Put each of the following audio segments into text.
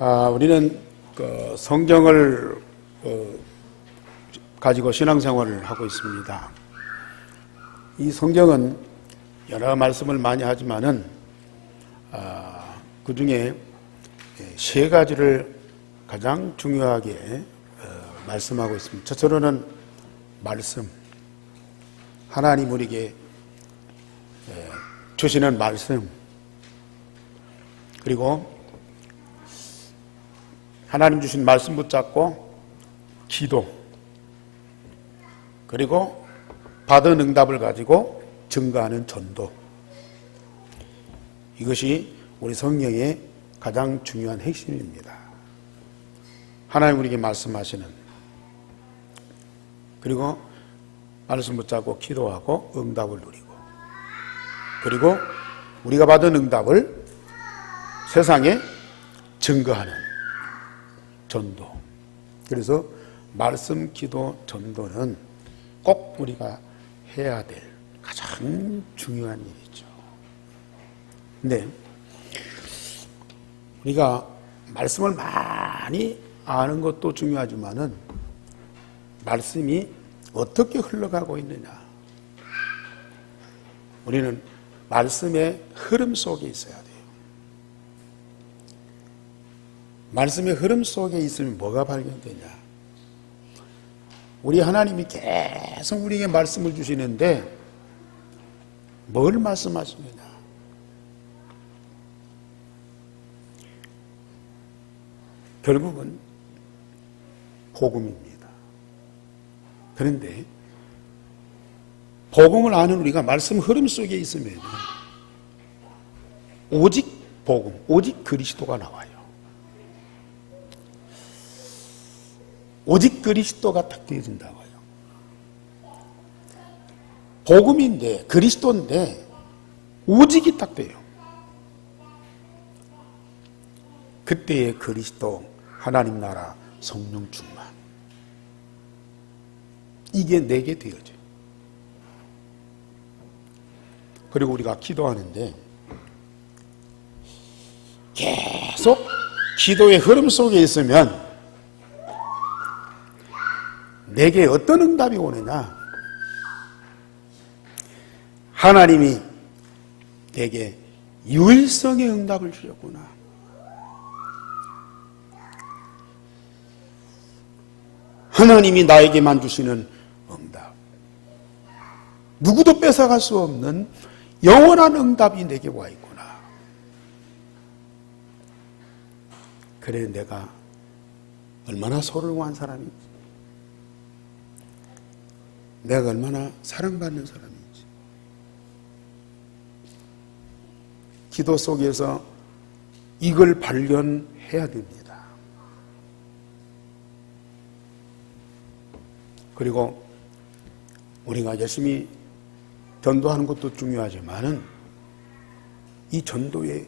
우리는 성경을 가지고 신앙생활을 하고 있습니다. 이 성경은 여러 말씀을 많이 하지만은 그 중에 세 가지를 가장 중요하게 말씀하고 있습니다. 첫째로는 말씀, 하나님 우리에게 주시는 말씀, 그리고 하나님 주신 말씀 붙잡고 기도, 그리고 받은 응답을 가지고 증거하는 전도. 이것이 우리 성경의 가장 중요한 핵심입니다. 하나님 우리에게 말씀하시는, 그리고 말씀 붙잡고 기도하고 응답을 누리고, 그리고 우리가 받은 응답을 세상에 증거하는 전도. 그래서 말씀, 기도, 전도는 꼭 우리가 해야 될 가장 중요한 일이죠. 근데 우리가 말씀을 많이 아는 것도 중요하지만은 말씀이 어떻게 흘러가고 있느냐. 우리는 말씀의 흐름 속에 있어야 돼요. 말씀의 흐름 속에 있으면 뭐가 발견되냐? 우리 하나님이 계속 우리에게 말씀을 주시는데 뭘 말씀하시느냐? 결국은 복음입니다. 그런데 복음을 아는 우리가 말씀 흐름 속에 있으면 오직 복음, 오직 그리스도가 나와요. 오직 그리스도가 딱 되어진다고요. 복음인데, 그리스도인데 오직이 딱 돼요. 그때의 그리스도, 하나님 나라, 성령 충만, 이게 내게 되어져요. 그리고 우리가 기도하는데 계속 기도의 흐름 속에 있으면 내게 어떤 응답이 오느냐? 하나님이 내게 유일성의 응답을 주셨구나. 하나님이 나에게만 주시는 응답, 누구도 뺏어갈 수 없는 영원한 응답이 내게 와 있구나. 그래, 내가 얼마나 소중한 사람인지, 내가 얼마나 사랑받는 사람인지. 기도 속에서 이걸 발견해야 됩니다. 그리고 우리가 열심히 전도하는 것도 중요하지만은 이 전도의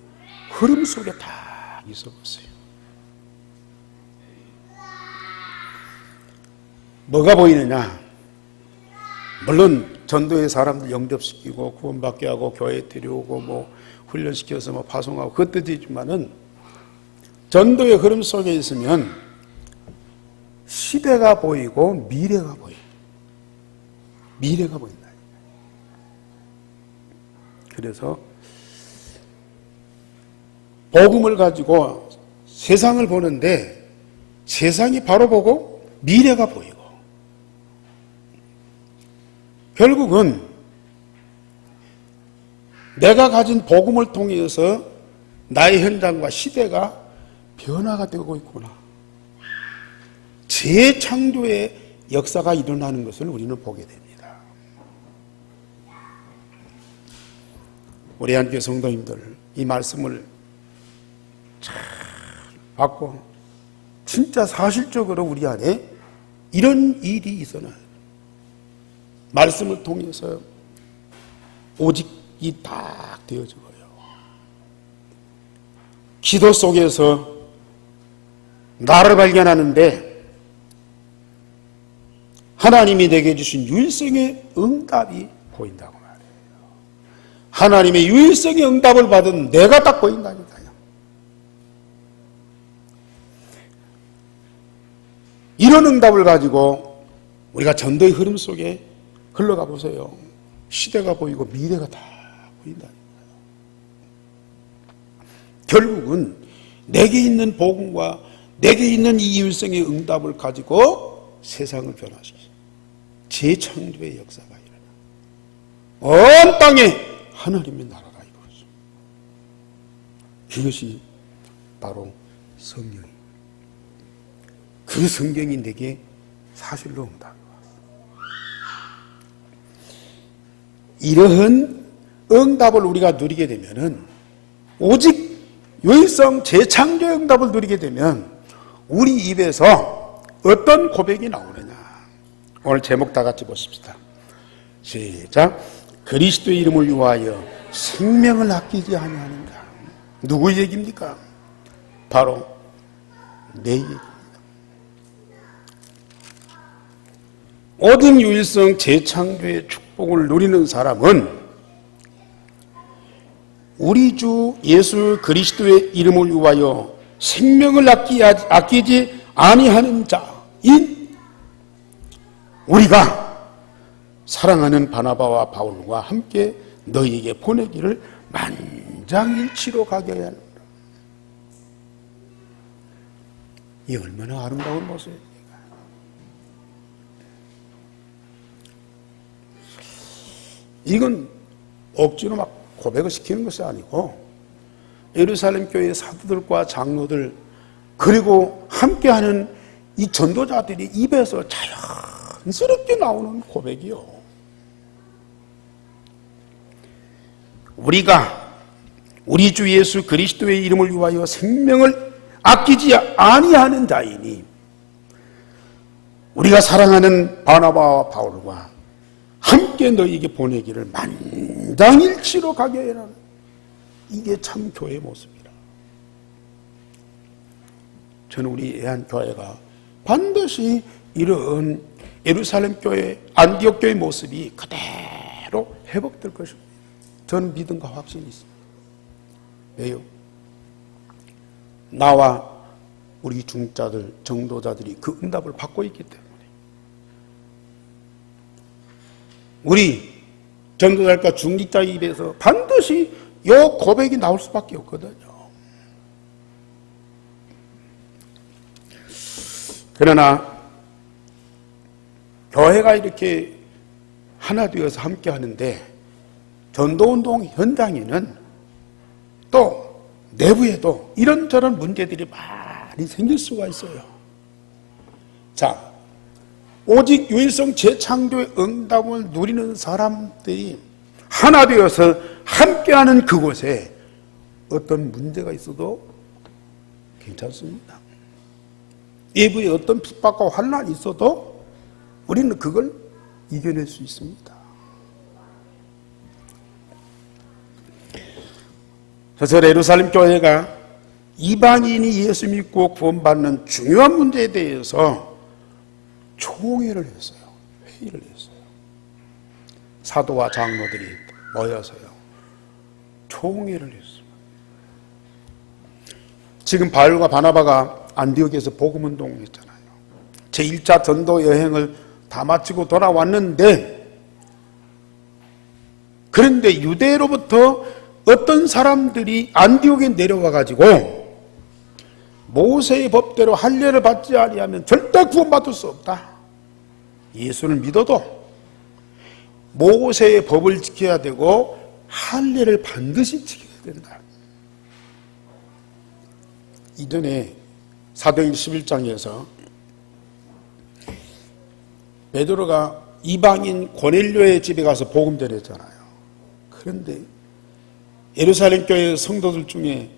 흐름 속에 다 있어 보세요. 뭐가 보이느냐? 물론 전도의 사람들 영접시키고 구원받게 하고 교회에 데려오고 뭐 훈련시켜서 뭐 파송하고 그것도 되지만은 전도의 흐름 속에 있으면 시대가 보이고 미래가 보여요. 미래가 보인다. 그래서 복음을 가지고 세상을 보는데 세상이 바로 보고 미래가 보이고, 결국은 내가 가진 복음을 통해서 나의 현장과 시대가 변화가 되고 있구나. 재창조의 역사가 일어나는 것을 우리는 보게 됩니다. 우리 한교회 성도님들, 이 말씀을 잘 받고 진짜 사실적으로 우리 안에 이런 일이 있어요. 말씀을 통해서 오직이 딱 되어져요. 기도 속에서 나를 발견하는데 하나님이 내게 주신 유일성의 응답이 보인다고 말해요. 하나님의 유일성의 응답을 받은 내가 딱 보인다니까요. 이런 응답을 가지고 우리가 전도의 흐름 속에 흘러가 보세요. 시대가 보이고 미래가 다 보인다. 결국은 내게 있는 복음과 내게 있는 이 일생의 응답을 가지고 세상을 변화시키죠. 재창조의 역사가 일어나 온 땅에 하나님의 나라가 이루어져. 이것이 바로 성령입니다. 그 성경이 내게 사실로 응답이 왔어. 이러한 응답을 우리가 누리게 되면은, 오직 유일성 재창조의 응답을 누리게 되면 우리 입에서 어떤 고백이 나오느냐. 오늘 제목 다 같이 보십시다. 시작. 그리스도의 이름을 위하여 생명을 아끼지 아니하는가. 누구 얘기입니까? 바로 내 얘기입니다. 모든 유일성 재창조의 축복을 누리는 사람은 우리 주 예수 그리스도의 이름을 위하여 생명을 아끼지 아니하는 자인 우리가 사랑하는 바나바와 바울과 함께 너희에게 보내기를 만장일치로 가게 하야 한다. 이 얼마나 아름다운 모습입니까? 이건 억지로 막 고백을 시키는 것이 아니고, 예루살렘 교회 사도들과 장로들 그리고 함께하는 이 전도자들이 입에서 자연스럽게 나오는 고백이요. 우리가 우리 주 예수 그리스도의 이름을 위하여 생명을 아끼지 아니하는 자이니 우리가 사랑하는 바나바와 바울과 함께 너희에게 보내기를 만장일치로 가게 해라. 이게 참 교회의 모습이라. 저는 우리 애한교회가 반드시 이런 예루살렘 교회, 안디옥 교회의 모습이 그대로 회복될 것입니다. 저는 믿음과 확신이 있습니다. 왜요? 나와 우리 중자들, 정도자들이 그 응답을 받고 있기 때문에. 우리 전도자과 중직자의 입에서 반드시 이 고백이 나올 수밖에 없거든요. 그러나 교회가 이렇게 하나 되어서 함께 하는데 전도운동 현장에는 또 내부에도 이런저런 문제들이 많이 생길 수가 있어요. 자, 오직 유일성 재창조의 응답을 누리는 사람들이 하나 되어서 함께하는 그곳에 어떤 문제가 있어도 괜찮습니다. 외부에 어떤 핍박과 환난이 있어도 우리는 그걸 이겨낼 수 있습니다. 그래서 예루살렘 교회가 이방인이 예수 믿고 구원받는 중요한 문제에 대해서 총회를 했어요. 회의를 했어요. 사도와 장로들이 모여서요. 총회를 했어요. 지금 바울과 바나바가 안디옥에서 복음운동을 했잖아요. 제1차 전도 여행을 다 마치고 돌아왔는데, 그런데 유대로부터 어떤 사람들이 안디옥에 내려와 가지고 모세의 법대로 할례를 받지 아니하면 절대 구원받을 수 없다. 예수를 믿어도 모세의 법을 지켜야 되고 할례를 반드시 지켜야 된다. 이전에 사도행 11장에서 베드로가 이방인 고넬료의 집에 가서 복음 전했잖아요. 그런데 예루살렘 교회 성도들 중에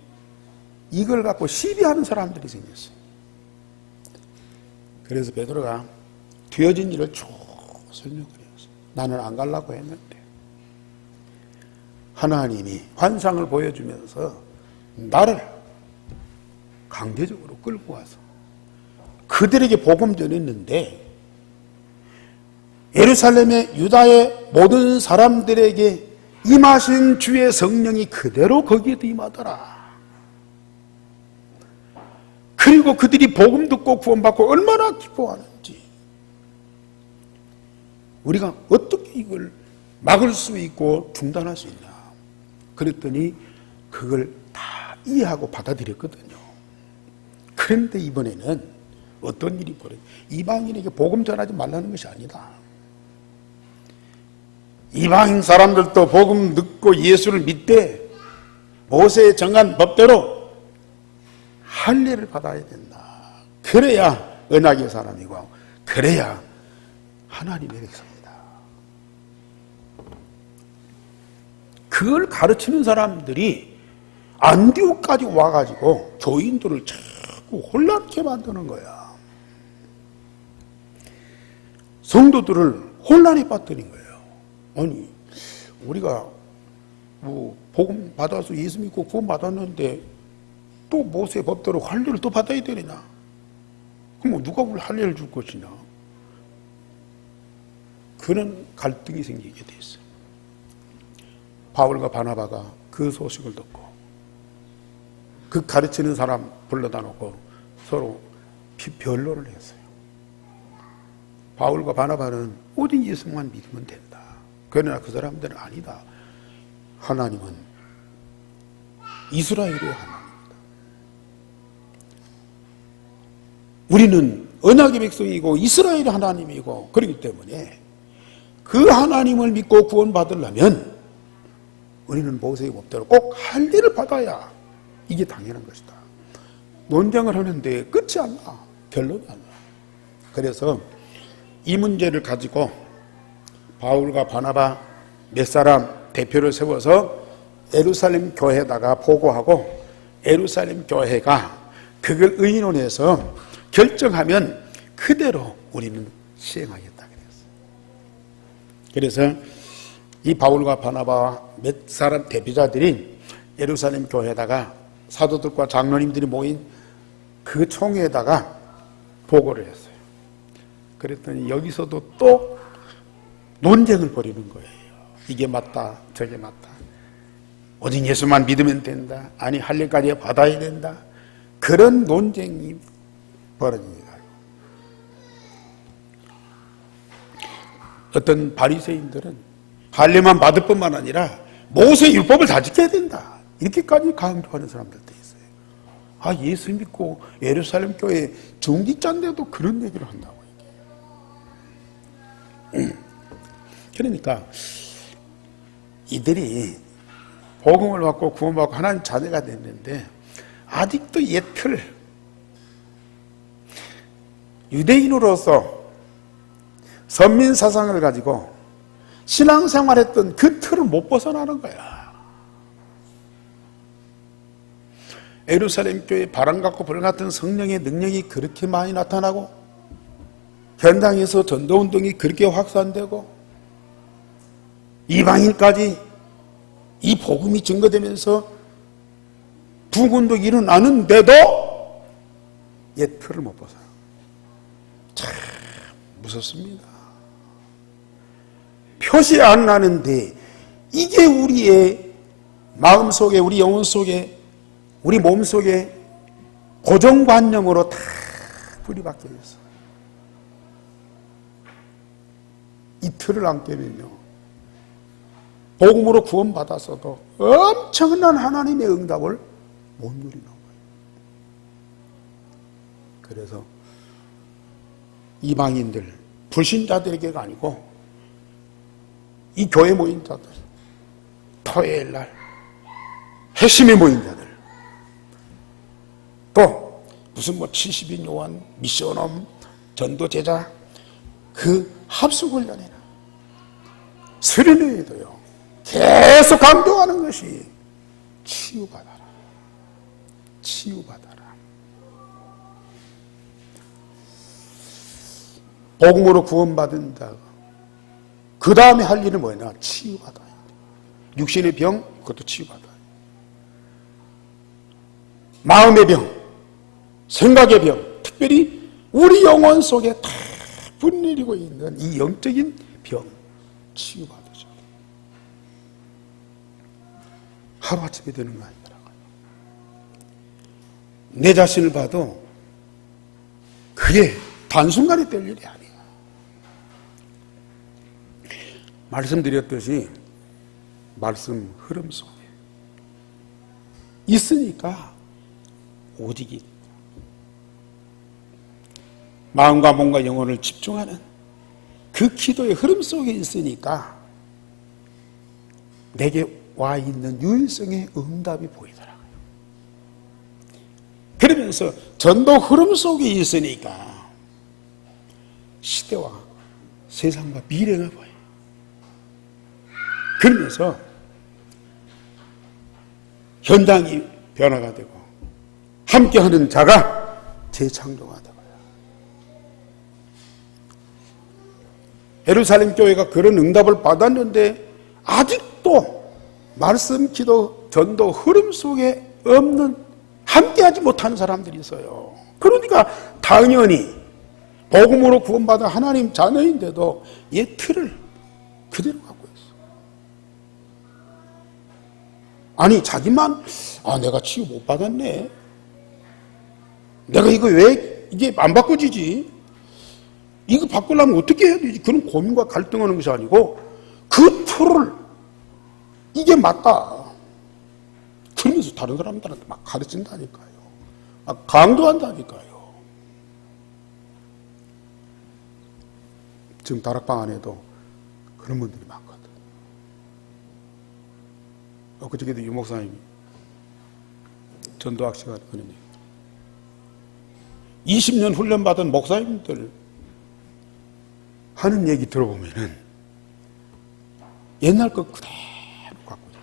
이걸 갖고 시비하는 사람들이 생겼어요. 그래서 베드로가 되어진 일을 쭉 설명을 했어요. 나는 안 가려고 했는데 하나님이 환상을 보여주면서 나를 강제적으로 끌고 와서 그들에게 복음 전했는데, 예루살렘의 유다의 모든 사람들에게 임하신 주의 성령이 그대로 거기에도 임하더라. 그리고 그리고 그들이 복음 듣고 구원받고 얼마나 기뻐하는지, 우리가 어떻게 이걸 막을 수 있고 중단할 수 있나. 그랬더니 그걸 다 이해하고 받아들였거든요. 그런데 이번에는 어떤 일이 벌어져? 이방인에게 복음 전하지 말라는 것이 아니다. 이방인 사람들도 복음 듣고 예수를 믿되 모세의 정한 법대로 할례를 받아야 된다. 그래야 언약의 사람이고 그래야 하나님의 백성이다. 그걸 가르치는 사람들이 안디옥까지 와가지고 교인들을 자꾸 혼란케 만드는 거야. 성도들을 혼란에 빠뜨린 거예요. 아니, 우리가 뭐 복음 받아서 예수 믿고 구원 받았는데 또 모세 법대로 할례를 또 받아야 되느냐? 그럼 누가 우리 할례를 줄 것이냐? 그런 갈등이 생기게 됐어요. 바울과 바나바가 그 소식을 듣고 그 가르치는 사람 불러다 놓고 서로 변론을 했어요. 바울과 바나바는 오직 예수만 믿으면 된다. 그러나 그 사람들은 아니다. 하나님은 이스라엘의 하나님이다. 우리는 언약의 백성이고 이스라엘의 하나님이고 그렇기 때문에 그 하나님을 믿고 구원받으려면 우리는 모세의 법대로 꼭 할례를 받아야 이게 당연한 것이다. 논쟁을 하는데 끝이 안 나. 결론이 안 나. 그래서 이 문제를 가지고 바울과 바나바 몇 사람 대표를 세워서 예루살렘 교회에다가 보고하고 예루살렘 교회가 그걸 의논해서 결정하면 그대로 우리는 시행하겠다 그랬어요. 그래서 이 바울과 바나바와 몇 사람 대표자들이 예루살렘 교회에다가 사도들과 장로님들이 모인 그 총회에다가 보고를 했어요. 그랬더니 여기서도 또 논쟁을 벌이는 거예요. 이게 맞다, 저게 맞다. 오직 예수만 믿으면 된다. 아니 할례까지 받아야 된다. 그런 논쟁이 벌어집니다. 어떤 바리새인들은 할례만 받을 뿐만 아니라 모세 율법을 다 지켜야 된다. 이렇게까지 강조하는 사람들도 있어요. 아, 예수 믿고 예루살렘 교회 중직자인데도 그런 얘기를 한다고. 그러니까 이들이 복음을 받고 구원받고 하나님 자녀가 됐는데 아직도 옛 틀, 유대인으로서 선민 사상을 가지고 신앙생활했던 그 틀을 못 벗어나는 거야. 예루살렘 교회 바람 같고 불 같은 성령의 능력이 그렇게 많이 나타나고 현장에서 전도운동이 그렇게 확산되고 이방인까지 이 복음이 증거되면서 부군도 일어나는데도 옛 틀을 못 벗어나. 참 무섭습니다. 표시 안 나는데 이게 우리의 마음속에, 우리 영혼 속에, 우리 몸속에 고정관념으로 다 불이 박혀 있어. 이 틀을 안 깨면요, 복음으로 구원받았어도 엄청난 하나님의 응답을 못 누리는 거예요. 그래서 이방인들, 불신자들에게가 아니고 이 교회 모인 자들, 토요일 날 회심에 모인 자들, 또 무슨 뭐 70인 요한, 미션홈, 전도제자 그 합숙훈련이나 수련회에도요 계속 강조하는 것이 치유받아라, 치유받아라. 복음으로 구원받은 자, 그 다음에 할 일은 뭐냐? 치유받아야 돼. 육신의 병, 그것도 치유받아야 돼. 마음의 병, 생각의 병, 특별히 우리 영혼 속에 다 분내리고 있는 이 영적인 병, 치유받으셔야 돼. 하루아침에 되는 거 아니더라고요. 내 자신을 봐도 그게 단순간에 될 일이 아니야. 말씀드렸듯이 말씀 흐름 속에 있으니까 오직이 마음과 몸과 영혼을 집중하는 그 기도의 흐름 속에 있으니까 내게 와 있는 유일성의 응답이 보이더라고요. 그러면서 전도 흐름 속에 있으니까 시대와 세상과 미래가 보여요. 그러면서 현장이 변화가 되고 함께하는 자가 재창조가 되고요. 예루살렘 교회가 그런 응답을 받았는데 아직도 말씀, 기도, 전도 흐름 속에 없는, 함께하지 못하는 사람들이 있어요. 그러니까 당연히 복음으로 구원받은 하나님 자녀인데도 이 틀을 그대로 갖고 있어. 아니 자기만 내가 치유 못 받았네. 내가 이거 왜 이게 안 바꿔지지? 이거 바꾸려면 어떻게 해야 되지? 그런 고민과 갈등하는 것이 아니고 그 틀을 이게 맞다. 그러면서 다른 사람들한테 막 가르친다니까요. 막 강조한다니까요. 지금 다락방 안에도 그런 분들이 많거든. 그저께도 유 목사님이 전도학 시간 그런 얘기. 20년 훈련받은 목사님들 하는 얘기 들어보면은 옛날 것 그대로 갖고 있다.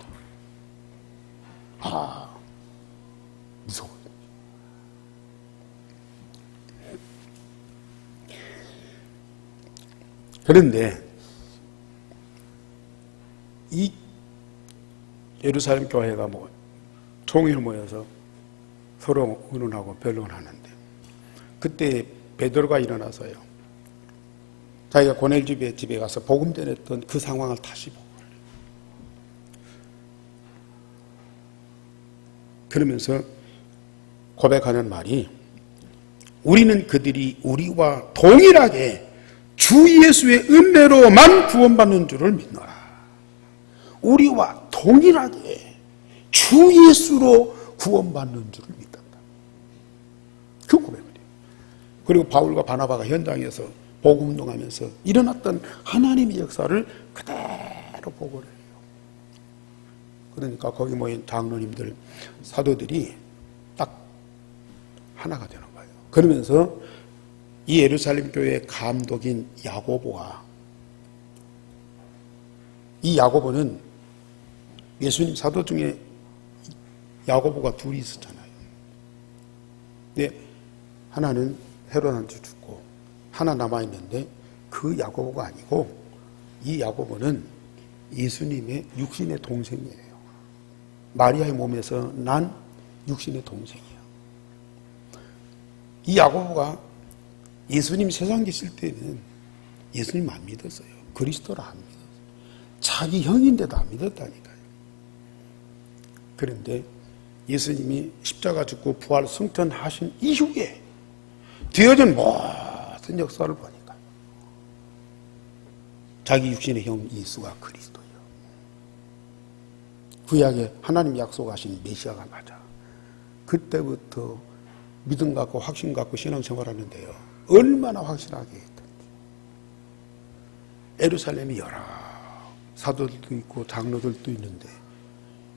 무서워. 그런데 이 예루살렘 교회가 총회를 모여서 서로 의논하고 변론하는데 그때 베드로가 일어나서요. 자기가 고넬 집에 가서 복음 전했던 그 상황을 다시 보고 그러면서 고백하는 말이 우리는 그들이 우리와 동일하게 주 예수의 은혜로만 구원받는 줄을 믿노라. 우리와 동일하게 주 예수로 구원받는 줄을 믿는다. 그 고백이에요. 그리고 바울과 바나바가 현장에서 복음 운동하면서 일어났던 하나님의 역사를 그대로 보고를 해요. 그러니까 거기 모인 장로님들, 사도들이 딱 하나가 되는 거예요. 그러면서 이 예루살렘 교회의 감독인 야고보가, 이 야고보는 예수님 사도 중에 야고보가 둘이 있었잖아요. 근데 하나는 헤롯한테 죽고 하나 남아있는데 그 야고보가 아니고 이 야고보는 예수님의 육신의 동생이에요. 마리아의 몸에서 난 육신의 동생이에요. 이 야고보가 예수님 세상 계실 때는 예수님 안 믿었어요. 그리스도를 안 믿었어요. 자기 형인데도 안 믿었다니까요. 그런데 예수님이 십자가 죽고 부활 승천하신 이후에 되어진 모든 역사를 보니까 자기 육신의 형 예수가 그리스도예요. 구약에 하나님 약속하신 메시아가 맞아. 그때부터 믿음 갖고 확신 갖고 신앙생활하는데요. 얼마나 확실하게 했던지. 예루살렘이 여러 사도들도 있고 장로들도 있는데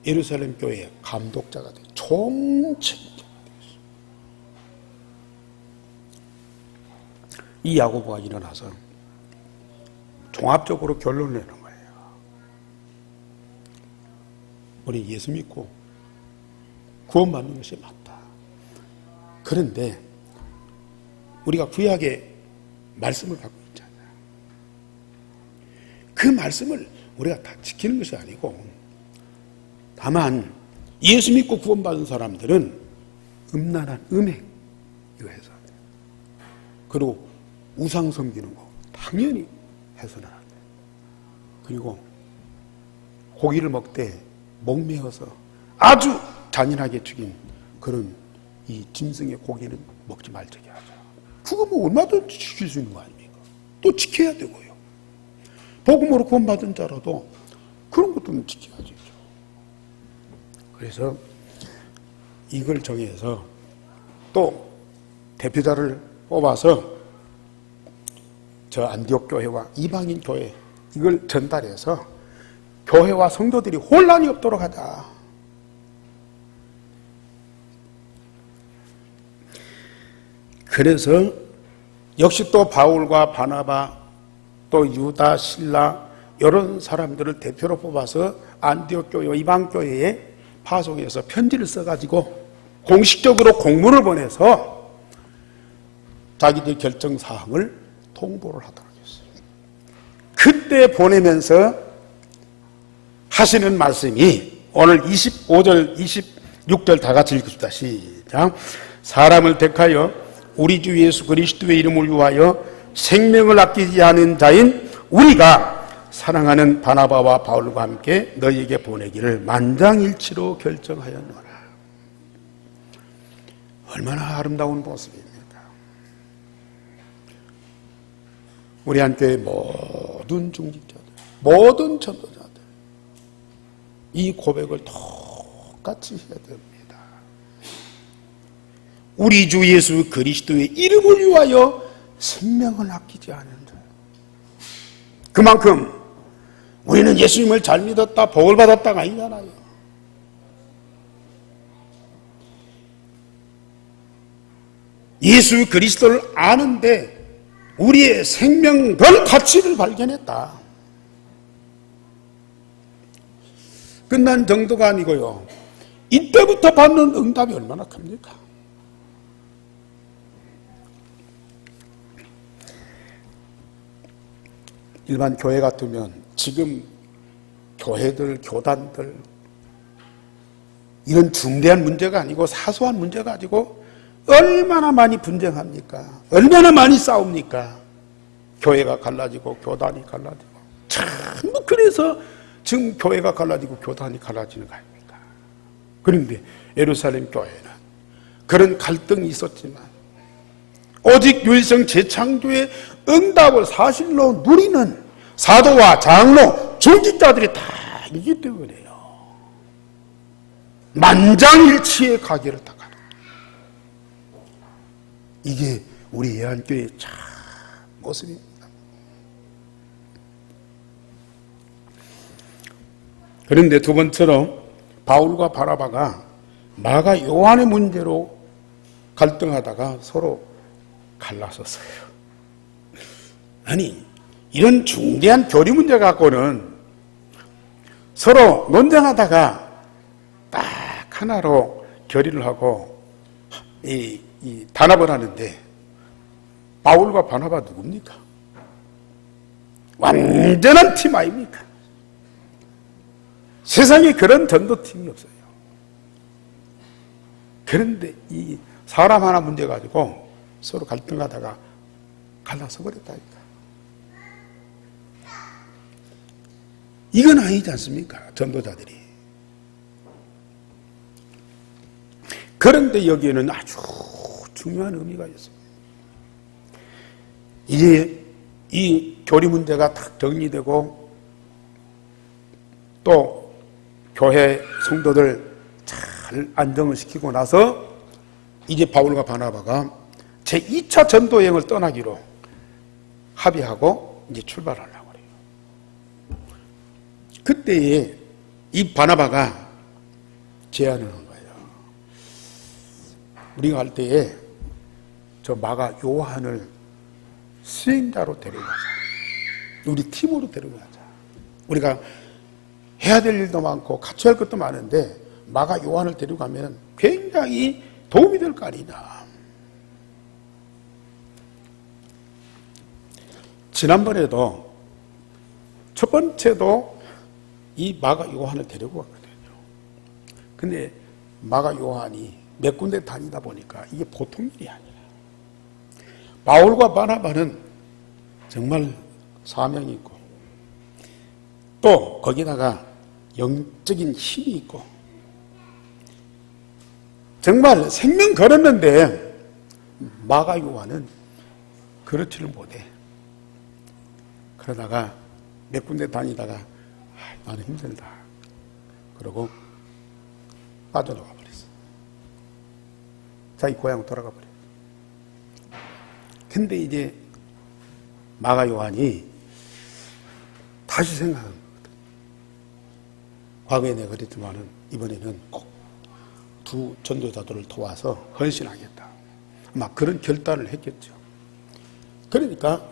예루살렘 교회의 감독자가 돼 총책자가 되었어요. 이 야고보가 일어나서 종합적으로 결론을 내는 거예요. 우리 예수 믿고 구원받는 것이 맞다. 그런데 우리가 구약의 말씀을 갖고 있잖아요. 그 말씀을 우리가 다 지키는 것이 아니고 다만 예수 믿고 구원받은 사람들은 음란한 음행 이거 해서 안 돼요. 그리고 우상 섬기는 거 당연히 해서는 안 돼요. 그리고 고기를 먹되 목매어서 아주 잔인하게 죽인 그런 이 짐승의 고기는 먹지 말자게 하죠. 그거 뭐 얼마든지 지킬 수 있는 거 아닙니까? 또 지켜야 되고요. 복음으로 구원받은 자라도 그런 것도 지켜야죠. 그래서 이걸 정해서 또 대표자를 뽑아서 저 안디옥 교회와 이방인 교회 이걸 전달해서 교회와 성도들이 혼란이 없도록 하자. 그래서 역시 또 바울과 바나바 또 유다, 실라 이런 사람들을 대표로 뽑아서 안디옥 교회와 이방 교회에 파송해서 편지를 써가지고 공식적으로 공문을 보내서 자기들 결정 사항을 통보를 하도록 했어요. 그때 보내면서 하시는 말씀이 오늘 25절, 26절 다 같이 읽읍시다. 시작. 사람을 택하여 우리 주 예수 그리스도의 이름을 위하여 생명을 아끼지 않은 자인 우리가 사랑하는 바나바와 바울과 함께 너희에게 보내기를 만장일치로 결정하였노라. 얼마나 아름다운 모습입니다. 우리 한교회 모든 중직자들, 모든 전도자들 이 고백을 똑같이 해야 됩니다. 우리 주 예수 그리스도의 이름을 위하여 생명을 아끼지 않은 자. 그만큼 우리는 예수님을 잘 믿었다, 복을 받았다가 아니잖아요. 예수 그리스도를 아는데 우리의 생명별 가치를 발견했다. 끝난 정도가 아니고요. 이때부터 받는 응답이 얼마나 큽니까? 일반 교회 같으면 지금 교회들, 교단들 이런 중대한 문제가 아니고 사소한 문제 가지고 얼마나 많이 분쟁합니까? 얼마나 많이 싸웁니까? 교회가 갈라지고 교단이 갈라지고 전부 그래서 지금 교회가 갈라지고 교단이 갈라지는 거 아닙니까? 그런데 예루살렘 교회는 그런 갈등이 있었지만 오직 유일성 재창조의 응답을 사실로 누리는 사도와 장로, 중직자들이 다 있기 때문에요. 만장일치의 가게를 다 가는 이게 우리 예한교회의 참 모습입니다. 그런데 두 번째로 바울과 바나바가 마가 요한의 문제로 갈등하다가 서로 갈라섰어요. 아니 이런 중대한 교리 문제 갖고는 서로 논쟁하다가 딱 하나로 결의를 하고 단합을 하는데 바울과 바나바 누굽니까? 완전한 팀 아닙니까? 세상에 그런 전도팀이 없어요. 그런데 이 사람 하나 문제 가지고 서로 갈등하다가 갈라서 버렸다니까. 이건 아니지 않습니까? 전도자들이. 그런데 여기에는 아주 중요한 의미가 있습니다. 이제 이 교리 문제가 딱 정리되고 또 교회 성도들 잘 안정을 시키고 나서 이제 바울과 바나바가 제2차 전도 여행을 떠나기로 합의하고 이제 출발하려고 그래요. 그때에 이 바나바가 제안을 한 거예요. 우리가 갈 때에 저 마가 요한을 수행자로 데려가자. 우리 팀으로 데려가자. 우리가 해야 될 일도 많고 같이 할 것도 많은데 마가 요한을 데려가면 굉장히 도움이 될 거 아니냐. 지난번에도 첫 번째도 이 마가 요한을 데리고 갔거든요. 근데 마가 요한이 몇 군데 다니다 보니까 이게 보통 일이 아니라 바울과 바나바는 정말 사명이 있고 또 거기다가 영적인 힘이 있고 정말 생명 걸었는데 마가 요한은 그렇지를 못해. 그러다가 몇 군데 다니다가 나는 힘들다. 그러고 빠져나가 버렸어. 자기 고향 돌아가 버렸어. 근데 이제 마가 요한이 다시 생각한 거거든. 과거에 내가 그랬지만은 이번에는 꼭 두 전도자들을 도와서 헌신하겠다. 아마 그런 결단을 했겠죠. 그러니까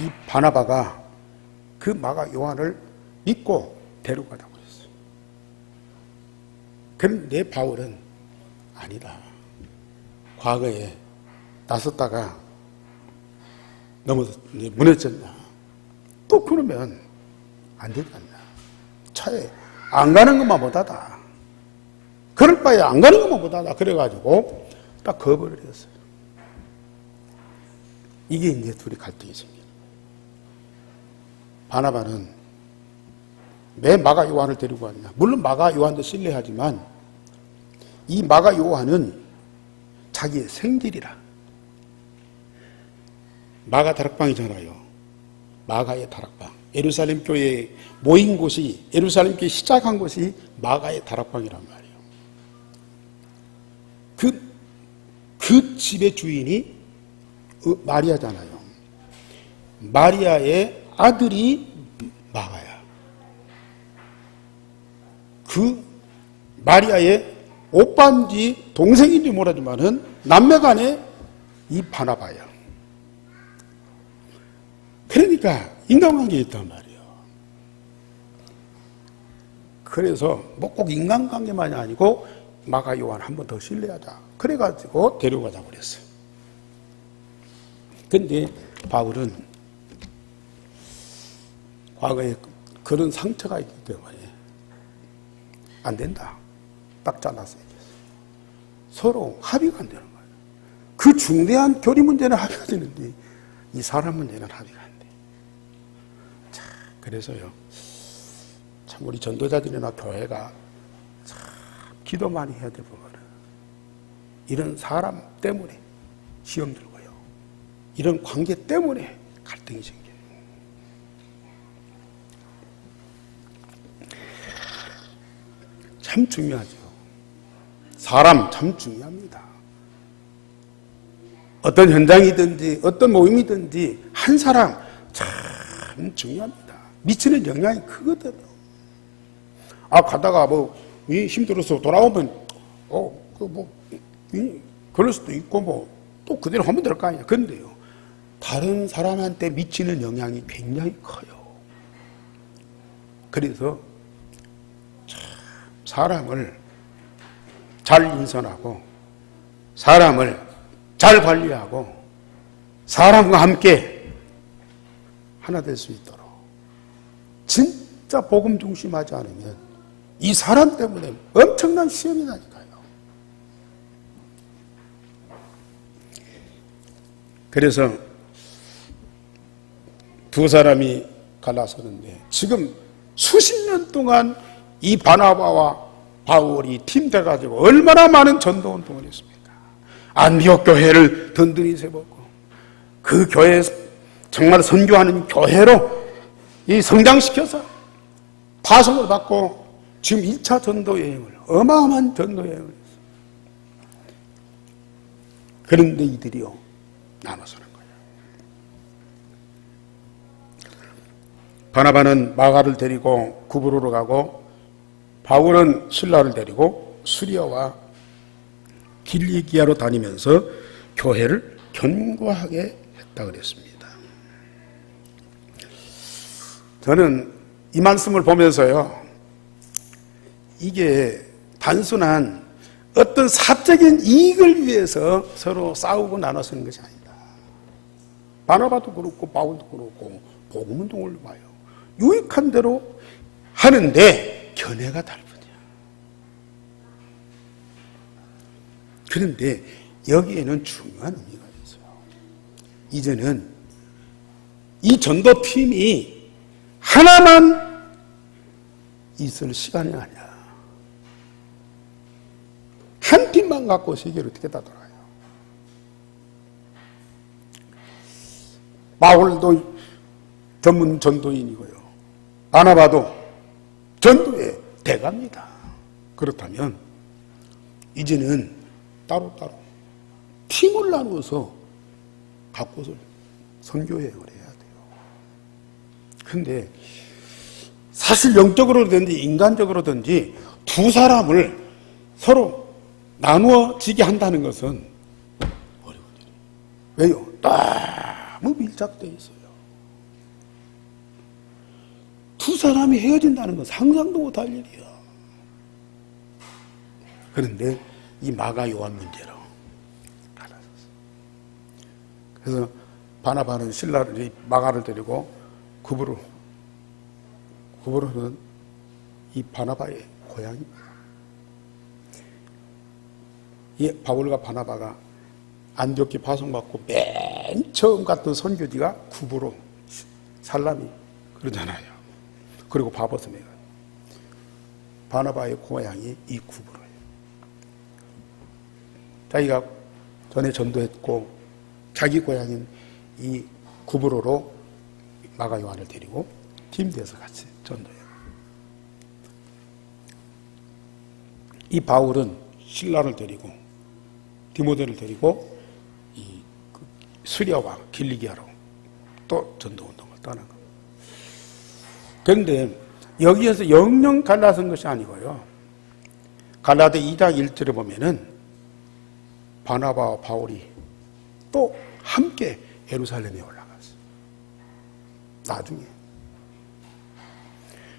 이 바나바가 그 마가 요한을 믿고 데려가다 버렸어요. 그런데 바울은 아니다. 과거에 나섰다가 무너졌나. 또 그러면 안 되지 않나. 차에 안 가는 것만 못하다. 그럴 바에 안 가는 것만 못하다. 그래가지고 딱 거부를 했어요. 이게 이제 둘이 갈등이 생겨요. 바나바는 왜 마가 요한을 데리고 왔냐. 물론 마가 요한도 신뢰하지만 이 마가 요한은 자기의 생질이라. 마가 다락방이잖아요. 마가의 다락방. 예루살렘 교회에 모인 곳이, 예루살렘 교회 시작한 곳이 마가의 다락방이란 말이에요. 그 집의 주인이 마리아잖아요. 마리아의 아들이 마가야. 그 마리아의 오빠인지 동생인지 모르지만은 남매간에 이 바나바야. 그러니까 인간관계에 있단 말이에요. 그래서 뭐 꼭 인간관계만이 아니고 마가 요한 한 번 더 신뢰하자. 그래가지고 데려가자 그랬어요. 근데 바울은 과거에 그런 상처가 있기 때문에 안 된다. 딱 잘랐어요. 서로 합의가 안 되는 거예요. 그 중대한 교리 문제는 합의가 되는데 이 사람 문제는 합의가 안 돼. 자, 그래서요. 참 우리 전도자들이나 교회가 참 기도 많이 해야 될 부분은 이런 사람 때문에 시험 들고요. 이런 관계 때문에 갈등이 생겨요. 참 중요하죠. 사람 참 중요합니다. 어떤 현장이든지 어떤 모임이든지 한 사람 참 중요합니다. 미치는 영향이 크거든요. 가다가 힘들어서 돌아오면 그럴 수도 있고 또 그대로 하면 될 거 아니에요. 그런데요, 다른 사람한테 미치는 영향이 굉장히 커요. 그래서 사람을 잘 인선하고 사람을 잘 관리하고 사람과 함께 하나 될 수 있도록 진짜 복음 중심하지 않으면 이 사람 때문에 엄청난 시험이 나니까요. 그래서 두 사람이 갈라서는데 지금 수십 년 동안 이 바나바와 바울이 팀돼가지고 얼마나 많은 전도운동을 했습니까? 안디옥 교회를 든든히 세웠고 그 교회 정말 선교하는 교회로 이 성장시켜서 파송을 받고 지금 1차 전도 여행을 어마어마한 전도 여행을 했어요. 그런데 이들이요 나눠서는 거예요. 바나바는 마가를 데리고 구브로로 가고 바울은 실라를 데리고 수리아와 길리기아로 다니면서 교회를 견고하게 했다 그랬습니다. 저는 이 말씀을 보면서요, 이게 단순한 어떤 사적인 이익을 위해서 서로 싸우고 나눠서는 것이 아니다. 바나바도 그렇고 바울도 그렇고 복음운동을 봐요. 유익한 대로 하는데 견해가 다르거든요. 그런데 여기에는 중요한 의미가 있어요. 이제는 이 전도팀이 하나만 있을 시간이 아니야. 한 팀만 갖고 세계를 어떻게 다 돌아요. 바울도 전문 전도인이고요. 바나바도 전도의 대가입니다. 그렇다면 이제는 따로따로 팀을 나누어서 각 곳을 선교회를 해야 돼요. 그런데 사실 영적으로든지 인간적으로든지 두 사람을 서로 나누어지게 한다는 것은 어려운 일이에요. 왜요? 너무 밀착되어 있어요. 두 사람이 헤어진다는 건 상상도 못할 일이야. 그런데 이 마가 요한 문제로 갈라졌어. 그래서 바나바는 신라를 마가를 데리고 구브로는 이 바나바의 고향입니다. 이 바울과 바나바가 안디옥에 파송받고 맨 처음 갔던 선교지가 구브로 살람이 그러잖아요. 그리고 바버스메가 바나바의 고향이 이 구브로예요. 자기가 전에 전도했고 자기 고향인 이 구브로로 마가 요한을 데리고 팀돼서 같이 전도해요. 이 바울은 신라를 데리고 디모데를 데리고 이 수리아와 길리기아로 또 전도운동을 떠난 겁니다. 그런데 여기에서 영영 갈라선 것이 아니고요. 갈라디 2장 1절에 보면은 바나바와 바울이 또 함께 예루살렘에 올라갔어요. 나중에.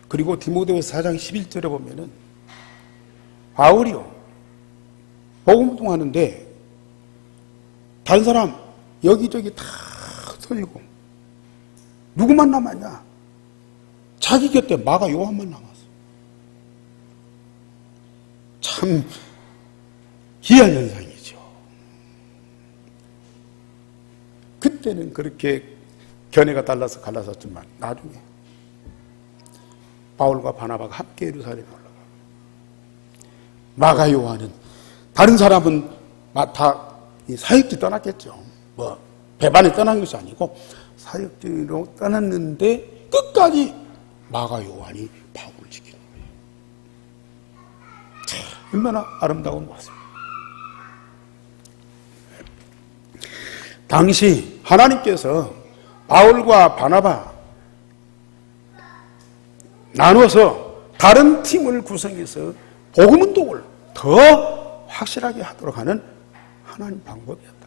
그리고 디모데후서 4장 11절에 보면은 바울이요 복음운동하는데 다른 사람 여기저기 다 서리고 누구만 남았냐? 자기 곁에 마가 요한만 남았어. 참 희한 현상이죠. 그때는 그렇게 견해가 달라서 갈라섰지만 나중에 바울과 바나바가 함께 예루살렘에 올라가. 마가 요한은 다른 사람은 다 사역지 떠났겠죠. 뭐 배반에 떠난 것이 아니고 사역지로 떠났는데 끝까지 마가 요한이 바울을 지키는 거예요. 참, 얼마나 아름다운 모습입니다. 당시 하나님께서 바울과 바나바 나누어서 다른 팀을 구성해서 복음운동을 더 확실하게 하도록 하는 하나님 방법이었다.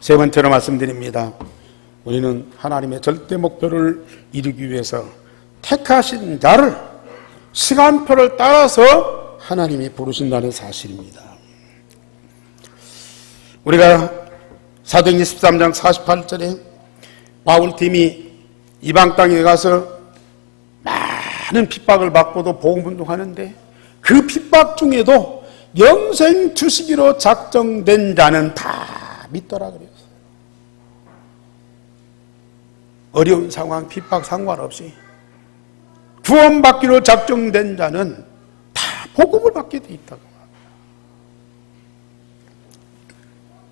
세 번째로 말씀드립니다. 우리는 하나님의 절대 목표를 이루기 위해서 택하신 자를 시간표를 따라서 하나님이 부르신다는 사실입니다. 우리가 사도행전 13장 48절에 바울팀이 이방 땅에 가서 많은 핍박을 받고도 복음운동하는데 그 핍박 중에도 영생 주시기로 작정된 자는 다 믿더라 그랬어요. 어려운 상황, 핍박 상관없이 구원받기로 작정된 자는 다 복음을 받게 돼 있다고 합니다.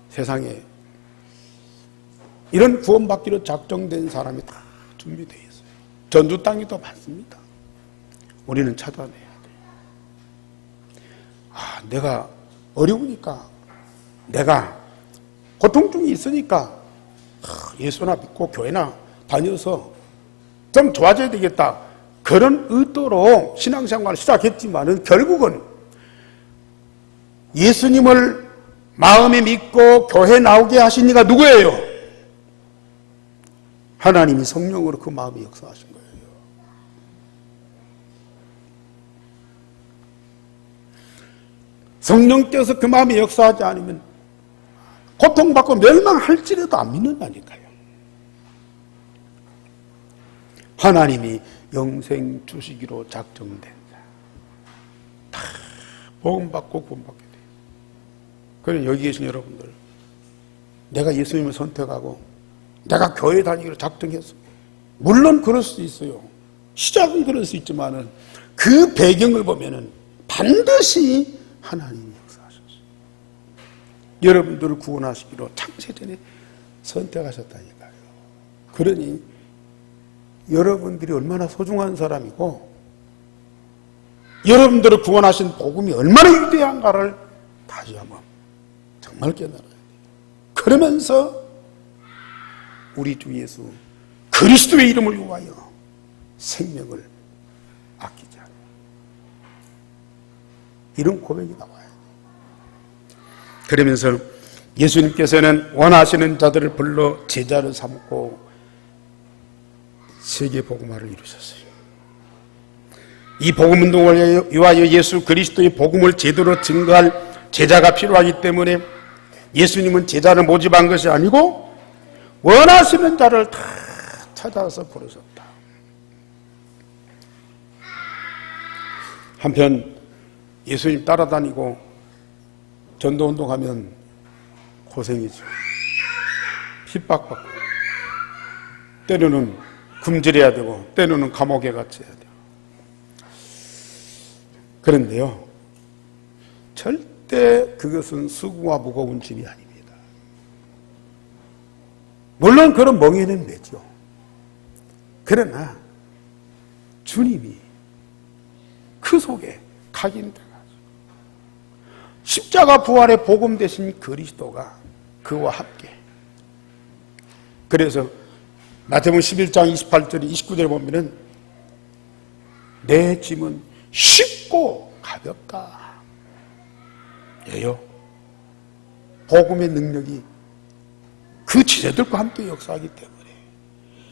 세상에 이런 구원받기로 작정된 사람이 다 준비되어 있어요. 전주 땅이 더 많습니다. 우리는 찾아내야 돼요. 내가 어려우니까, 내가 고통증이 있으니까 예수나 믿고 교회나 다녀서 좀 좋아져야 되겠다. 그런 의도로 신앙생활을 시작했지만은 결국은 예수님을 마음에 믿고 교회 나오게 하신 이가 누구예요? 하나님이 성령으로 그 마음에 역사하신 거예요. 성령께서 그 마음에 역사하지 않으면 고통받고 멸망할지라도 안 믿는다니까요. 하나님이 영생 주시기로 작정된 자 다 복음받고 구원받게 돼요. 그럼 여기 계신 여러분들, 내가 예수님을 선택하고 내가 교회 다니기로 작정했어. 물론 그럴 수 있어요. 시작은 그럴 수 있지만은 그 배경을 보면은 반드시 하나님이 역사하셨어요. 여러분들을 구원하시기로 창세전에 선택하셨다니까요. 그러니 여러분들이 얼마나 소중한 사람이고 여러분들을 구원하신 복음이 얼마나 위대한가를 다시 한번 정말 깨달아야 돼요. 그러면서 우리 주 예수 그리스도의 이름을 위하여 생명을 아끼지 않아요. 이런 고백이 나와요. 그러면서 예수님께서는 원하시는 자들을 불러 제자를 삼고 세계 복음화를 이루셨어요. 이 복음 운동을 위하여 예수 그리스도의 복음을 제대로 증거할 제자가 필요하기 때문에 예수님은 제자를 모집한 것이 아니고 원하시는 자를 다 찾아서 부르셨다. 한편 예수님 따라다니고 전도운동하면 고생이죠. 핍박받고 때로는 굶주려야 되고 때로는 감옥에 갇혀야 돼요. 그런데요, 절대 그것은 수고와 무거운 짐이 아닙니다. 물론 그런 멍에는 매죠. 그러나 주님이 그 속에 각인돼가지고 십자가 부활의 복음 되신 그리스도가 그와 함께. 그래서 마태복음 11장 28절 29절에 보면은 내 짐은 쉽고 가볍다. 예요. 복음의 능력이 그 제자들과 함께 역사하기 때문에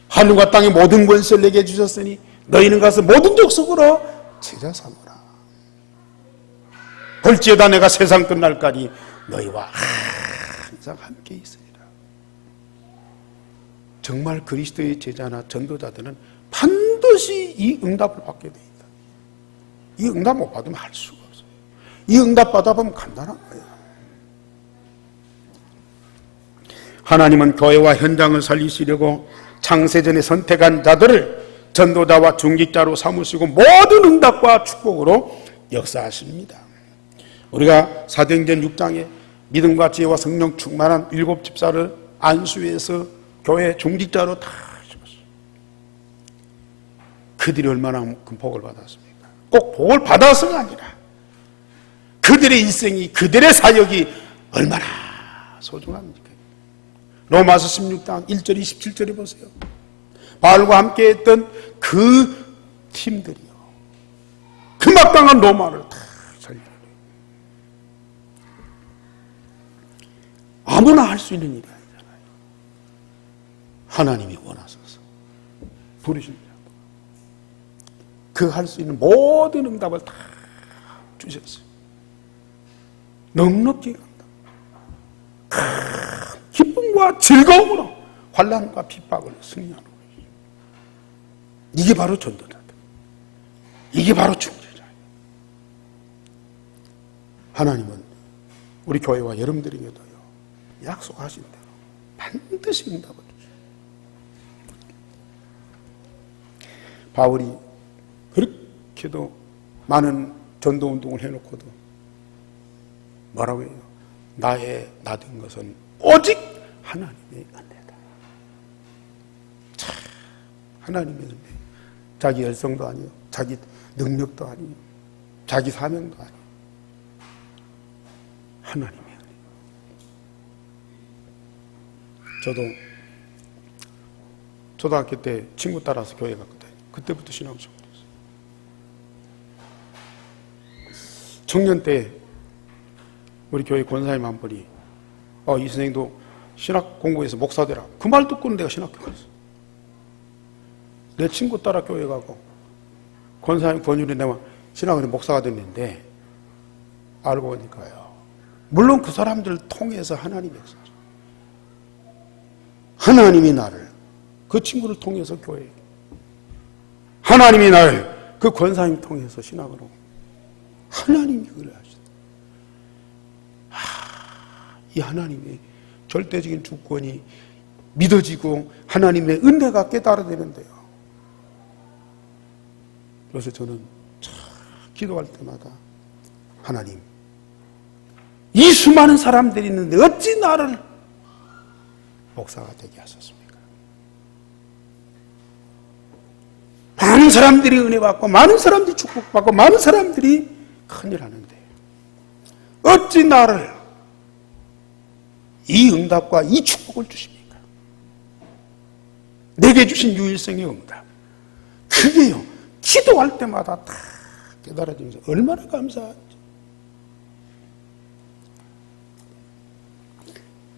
하늘과 땅의 모든 권세를 내게 주셨으니 너희는 가서 모든 족속으로 제자 삼으라. 볼지어다 내가 세상 끝날까지 너희와 항상 함께 있으리라. 정말 그리스도의 제자나 전도자들은 반드시 이 응답을 받게 됩니다. 이 응답 못 받으면 할 수가 없어요. 이 응답 받아보면 간단한 거예요. 하나님은 교회와 현장을 살리시려고 창세전에 선택한 자들을 전도자와 중직자로 삼으시고 모든 응답과 축복으로 역사하십니다. 우리가 사도행전 6장에 믿음과 지혜와 성령 충만한 7 집사를 안수해서 교회 중직자로 다 심었어요. 그들이 얼마나 큰 복을 받았습니까? 꼭 복을 받아서가 아니라 그들의 일생이, 그들의 사역이 얼마나 소중합니까? 로마서 16장 1절 27절에 보세요. 바울과 함께 했던 그 팀들이요, 금박당한 로마를 다 살려요. 아무나 할 수 있는 일이 아니잖아요. 하나님이 원하셔서 부르십니다. 그 할 수 있는 모든 응답을 다 주셨어요. 넉넉히 간다. 기쁨과 즐거움으로 환난과 핍박을 승리하는 거예요. 이게 바로 전도자다. 이게 바로 중재자예요. 하나님은 우리 교회와 여러분들에게도요, 약속하신 대로 반드시 응답을 주셔요. 바울이 그렇게도 많은 전도운동을 해놓고도 뭐라고 해요? 나의 나된 것은 오직 하나님의 은혜다. 참, 하나님의 은혜. 자기 열성도 아니요, 자기 능력도 아니요, 자기 사명도 아니요, 하나님의 은혜. 저도 초등학교 때 친구 따라서 교회 갔거든요. 그때부터 신앙생활 했어요. 청년 때 우리 교회 권사님 한 분이 이 선생님도 신학 공부해서 목사 되라. 그 말 듣고는 내가 신학교 갔어. 내 친구 따라 교회 가고 권사님 권유리 내가 신학원에 목사가 됐는데 알고 보니까요, 물론 그 사람들을 통해서 하나님이 했어요. 하나님이 나를 그 친구를 통해서 교회, 하나님이 나를 그 권사님 통해서 신학으로, 하나님이 그래 하시다. 이 하나님의 절대적인 주권이 믿어지고 하나님의 은혜가 깨달아지는데요. 그래서 저는 참 기도할 때마다 하나님, 이 수많은 사람들이 있는데 어찌 나를 목사가 되게 하셨습니까? 많은 사람들이 은혜 받고 많은 사람들이 축복받고 많은 사람들이 큰일 하는데 어찌 나를 이 응답과 이 축복을 주십니까? 내게 주신 유일성의 응답, 그게요 기도할 때마다 다 깨달아지면서 얼마나 감사한지.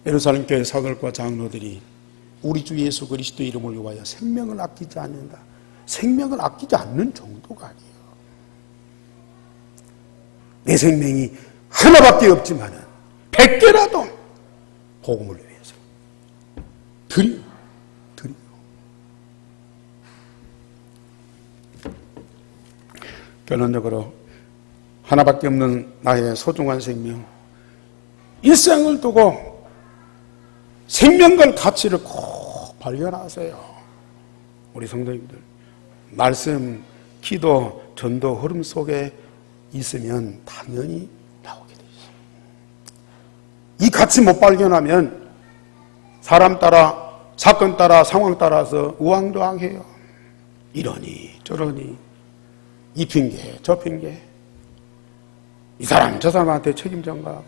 예루살렘 교회 사도들과 장로들이 우리 주 예수 그리스도 이름을 위하여 생명을 아끼지 않는다. 생명을 아끼지 않는 정도가 아니에요. 내 생명이 하나밖에 없지만 100개라도 복음을 위해서 드려요. 결론적으로 하나밖에 없는 나의 소중한 생명, 일생을 두고 생명과 가치를 꼭 발견하세요. 우리 성도님들, 말씀, 기도, 전도 흐름 속에 있으면 당연히 나오게 돼 있어요. 이 가치 못 발견하면 사람 따라, 사건 따라, 상황 따라서 우왕좌왕해요. 이러니 저러니 이 핑계 저 핑계, 이 사람 저 사람한테 책임전가,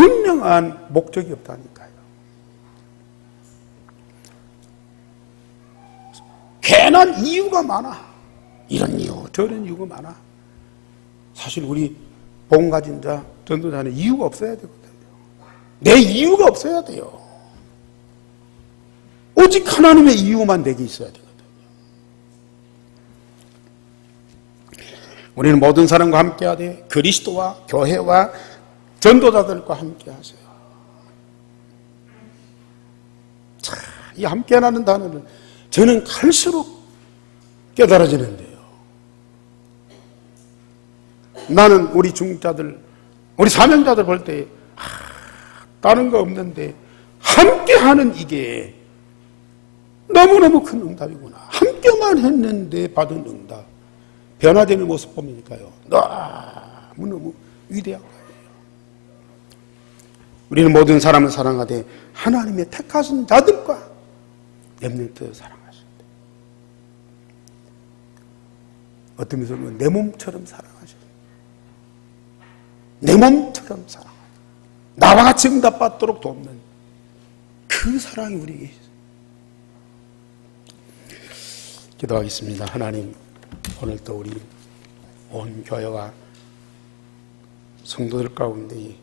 분명한 목적이 없다니까요. 괜한 이유가 많아. 이런 이유 저런 이유가 많아. 사실 우리 복음 가진 자, 전도자는 이유가 없어야 되거든요. 내 이유가 없어야 돼요. 오직 하나님의 이유만 내게 있어야 되거든요. 우리는 모든 사람과 함께 하되 그리스도와 교회와 전도자들과 함께 하세요. 자, 이 함께하는 단어는 저는 갈수록 깨달아지는데요. 나는 우리 중자들, 우리 사명자들 볼 때 다른 거 없는데 함께하는 이게 너무너무 큰 응답이구나. 함께만 했는데 받은 응답, 변화되는 모습 보니까요 너무너무 위대한 거예요. 우리는 모든 사람을 사랑하되 하나님의 택하신 자들과 렘넌트 사랑하신다. 어떤 면에서 내 몸처럼 사랑하셔요. 내 몸처럼 사랑하셔요. 나와 같이 응답받도록 돕는 그 사랑이 우리에게 있어요. 기도하겠습니다. 하나님, 오늘도 우리 온 교회와 성도들 가운데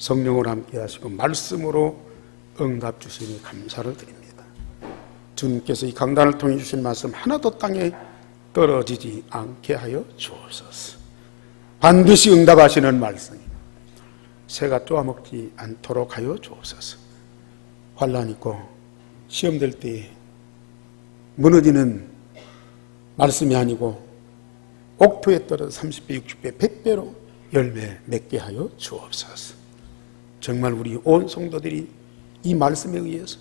성령으로 함께 하시고 말씀으로 응답 주시니 감사를 드립니다. 주님께서 이 강단을 통해 주신 말씀 하나도 땅에 떨어지지 않게 하여 주옵소서. 반드시 응답하시는 말씀, 새가 쪼아먹지 않도록 하여 주옵소서. 환난 있고 시험될 때 무너지는 말씀이 아니고 옥토에 떨어져 30배, 60배, 100배로 열매 맺게 하여 주옵소서. 정말 우리 온 성도들이 이 말씀에 의해서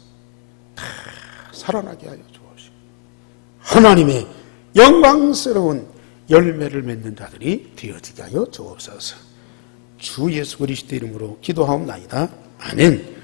다 살아나게 하여 주옵시고 하나님의 영광스러운 열매를 맺는 자들이 되어지게 하여 주옵소서. 주 예수 그리스도 이름으로 기도하옵나이다. 아멘.